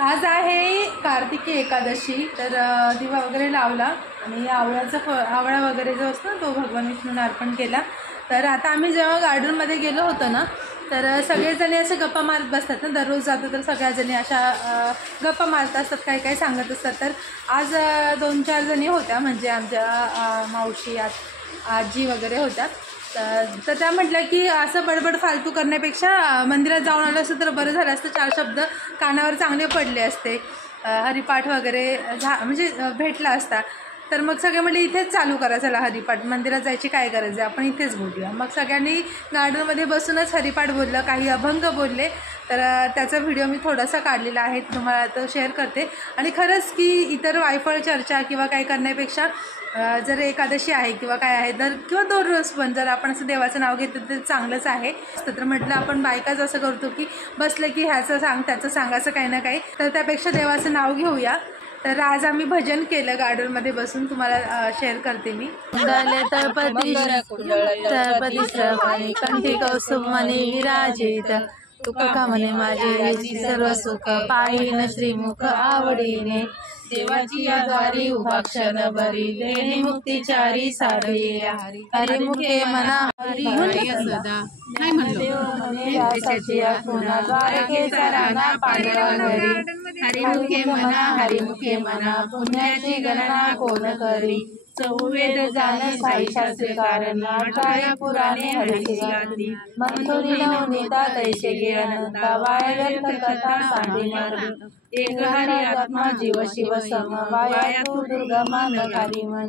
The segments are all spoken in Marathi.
आज आहे कार्तिकी एकादशी, तर दिवा वगैरे लावला आणि आवळा वगैरे जो असतो तो भगवान विष्णूंना अर्पण केला। तर आता आम्ही जेव्हा गार्डनमध्ये गेलो होतो ना, तर सगळेजणी असे गप्पा मारत बसतात ना, दररोज जातो तर सगळ्याजणी अशा गप्पा मारत असतात, काही काही सांगत असतात। तर आज 2-4 जणी होत्या, म्हणजे आमच्या मावशी आजी वगैरे होत्या। तर त्या म्हटल्या की असं बडबड फालतू करण्यापेक्षा मंदिरात जाऊन आलं असतं तर बरं झालं असतं, 4 शब्द कानावर चांगले पडले असते, हरिपाठ वगैरे म्हणजे भेटला असता। तर मग सगळे म्हटले इथेच चालू करा, चला हरिपाठ, मंदिरात जायची काय गरज आहे, आपण इथेच बोलूया। मग सगळ्यांनी गार्डनमध्ये बसूनच हरिपाठ बोललं, काही अभंग बोलले। तर त्याचा व्हिडिओ मी थोडासा काढलेला आहे, तुम्हाला तो शेअर करते। आणि खरंच की इतर वायफळ चर्चा किंवा काय करण्यापेक्षा जर एकादशी आहे किंवा काय आहे तर किंवा दररोज पण जर आपण असं देवाचं नाव घेतो तर चांगलंच आहे। तर म्हटलं आपण बायकाच असं करतो की बसलं की ह्याचं सांग त्याचं सांग असं काही ना काही, तर त्यापेक्षा देवाचं नाव घेऊया। तर आज आम्ही भजन केलं गार्डनमध्ये बसून, तुम्हाला शेअर करते मी। तळपती कंठी कौसुभ मनी विराजित, तुका म्हणे माझे सर्व सुख, पाहिन श्रीमुख आवडीने, देवाची या द्वारी उभा क्षण बरी, देणी मुक्तीचारी साधया, हरिमुखे मना हरी सदा, काय हरिमुखे मना पुण्याची गणना कोण करी, चौवेद जाण साई शास्त्री कारण, आठराया पुराणे हरीची गाती, मंथुरी नवनीता तैसे गे अनंता, वाया व्यर्थ कथा सांडी मार्ग, एक हरी आत्मा जीव शिव सम, वाया तू दुर्गमा नकारी मन,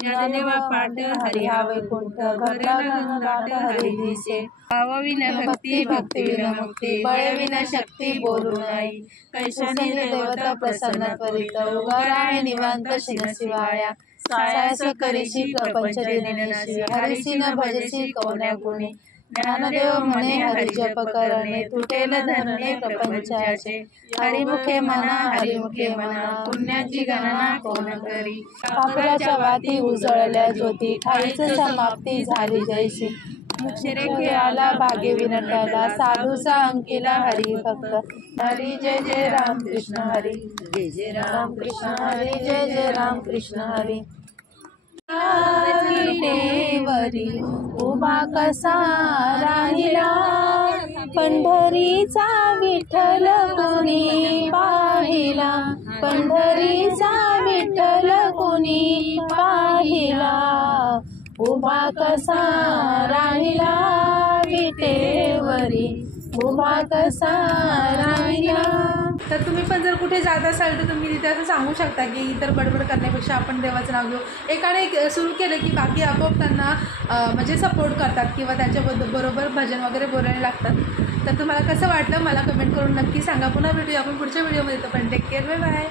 ज्ञानदेवा पाठ हरी हा वैकुंठ, घरला घनदाट हरी दिसे, भावविन भक्ती भक्तिविन मुक्ती, बळविन शक्ती बोलू नाही, कैशाने देवता प्रसन्न करीत, उगाराय निवांत शिन शिवाया, सायास करीशी प्रपंच दिननिशी, हरिसी न भजसी कवन्या गुणी, ज्ञानदेव म्हणे हरी जप करणे, तुटेल धरणे प्रपंचाचे, हरिमुखे मना पुण्याची गणना कोण करी, कापराच्या वाती उजळल्या ज्योती, ठाईच समाप्ती झाली जैसी, अक्षरे आला भाग्य विनटाला, साधूचा अंकिला हरी भक्त, हरी जय जय राम कृष्ण हरी, जय जय राम कृष्ण हरी, जय जय राम कृष्ण हरी। वरी उभा कसा राहिला, पंढरीचा विठ्ठल कुणी पाहिला, पंढरीचा विठ्ठल कुणी पाहिला, उभा कसा राहिला विटेवरी, उभा कसा राहिला। तर तुम्ही पण जर कुठे जात असाल तर तुम्ही तिथे असं सांगू शकता की इतर बडबड करण्यापेक्षा आपण देवाचं नाव घेऊ। एकाने सुरू केलं की बाकी आपोआप त्यांना म्हणजे सपोर्ट करतात किंवा त्यांच्याबरोबर भजन वगैरे बोलायला लागतात। तर तुम्हाला कसं वाटलं मला कमेंट करून नक्की सांगा। पुन्हा भेटूया आपण पुढच्या व्हिडिओमध्ये, पण टेक केअर, बाय बाय।